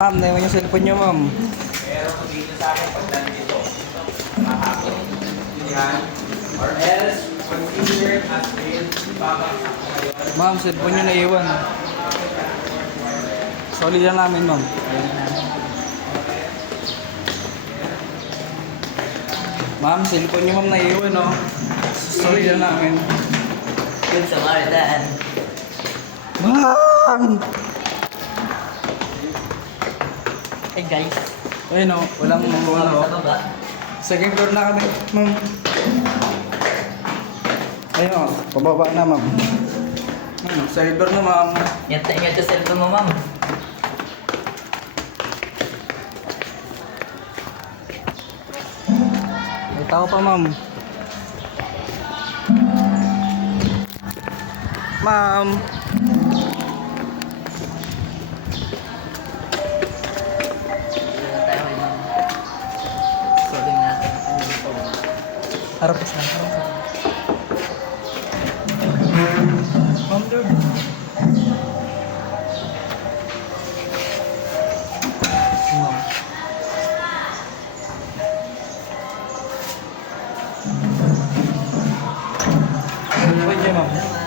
Ma'am, naiwan yung cellphone niyo, ma'am. Pero kung dito sa akin, pag nandito, mahapon. Yan. Or else, consider as real, babagsak ko ngayon. Ma'am, cellphone niyo naiwan. Solid lang namin, ma'am. Ma'am, cellphone niyo, ma'am, naiwan, no? Solid lang namin. Good Samaritan. Ma'am! Hey guys. Ayun, no? Walang ano. Sa baba. Second floor na kami, ma'am. Ayun, oh, pababa na, ma'am. Second floor na, ma'am. Ingat sa cellphone mo, ma'am. May tao pa, ma'am. Ma'am. Wala tayo kay ma'am. Solving natin. Harap ka sa Ma'am, dude. Ma'am. Pwede, ma'am.